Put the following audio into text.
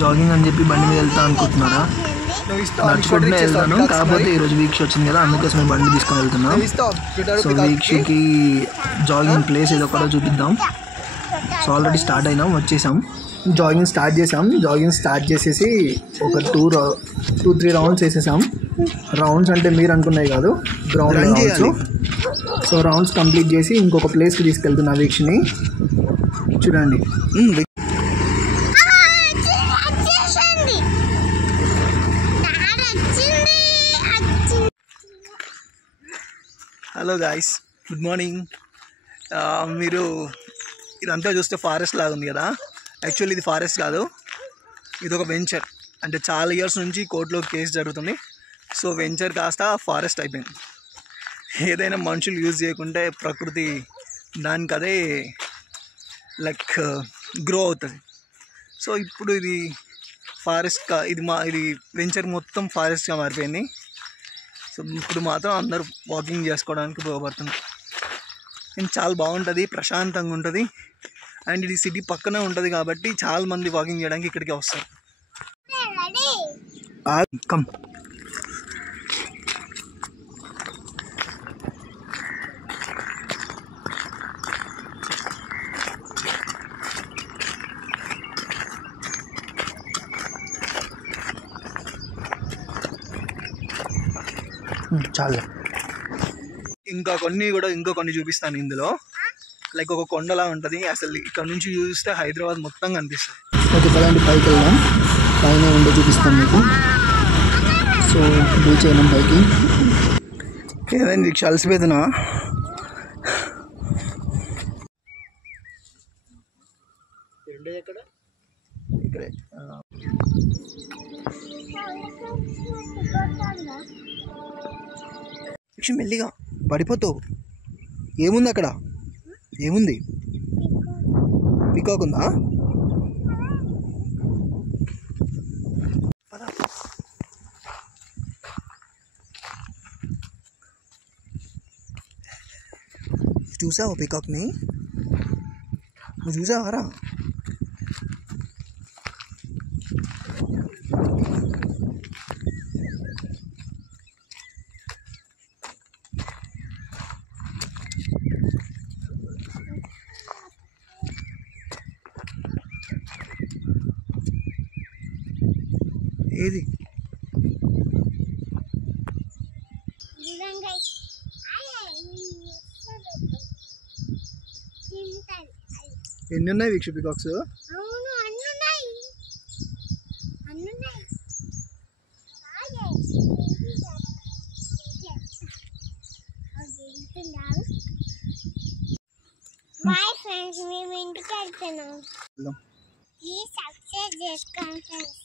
Jogging అని చెప్పి బండి మీద వెళ్తా అనుకుంటున్నారా? నడుచుకుంటూనే వెళ్తాను, కాకపోతే ఈరోజు వీక్ష వచ్చింది కదా, అందుకోసం మేము బండి తీసుకొని వెళ్తున్నాం. సో వీక్షకి జాగింగ్ ప్లేస్ ఏదో కూడా చూపిద్దాం. సో ఆల్రెడీ స్టార్ట్ అయినాం, వచ్చేసాం. జాగింగ్ స్టార్ట్ చేసేసి ఒక 2-3 రౌండ్స్ వేసేసాం. రౌండ్స్ అంటే మీరు అనుకున్నాయి కాదు, ground rounds. So rounds complete చేసి ఇంకొక ప్లేస్కి తీసుకెళ్తున్నా వీక్షని. చూడండి. Hello guys, good morning. మీరు ఇదంతా చూస్తే ఫారెస్ట్ లాగా ఉంది కదా. యాక్చువల్లీ ఇది ఫారెస్ట్ కాదు, ఇది ఒక వెంచర్. అంటే చాలా ఇయర్స్ నుంచి కోర్టులో కేసు జరుగుతుంది. సో వెంచర్ కాస్త ఫారెస్ట్ అయిపోయింది. ఏదైనా మనుషులు యూజ్ చేయకుంటే ప్రకృతి దానికి అదే లైక్ గ్రో అవుతుంది. సో ఇప్పుడు ఇది ఫారెస్ట్ ఇది వెంచర్ మొత్తం ఫారెస్ట్గా మారిపోయింది. సో ఇప్పుడు మాత్రం అందరూ వాకింగ్ చేసుకోవడానికి ఉపయోగపడుతుంది. అండ్ చాలా బాగుంటుంది, ప్రశాంతంగా ఉంటుంది. అండ్ ఇది సిటీ పక్కనే ఉంటుంది కాబట్టి చాలా మంది వాకింగ్ చేయడానికి ఇక్కడికే వస్తారు. కమ్. చాలా ఇంకా కొన్ని చూపిస్తాను ఇందులో. లైక్ ఒక కొండలా ఉంటుంది. అసలు ఇక్కడ నుంచి చూస్తే హైదరాబాద్ మొత్తం కనిపిస్తుంది. ఓకే, పదండి పైకి వెళ్దాం. పైన ఉండే చూపిస్తాను మీకు. సో రీచ్ అయినాం పైకి. ఏదైనా నీకు అలసిపోతున్నా? ఇక్కడే మెల్లిగా పడిపోతావు. ఏముంది అక్కడ? ఏముంది? పికాక్ ఉందా? చూసావా పికాక్ని? నువ్వు చూసావారా? ఏది? ఎన్ని ఉన్నాయి వీక్ష పికాక్స్? బాయ్ ఫ్రెండ్స్, మేము ఇంటికి వెళ్తున్నాం. ఈ సబ్స్క్రైబ్ చేసుకోండి ఫ్రెండ్స్.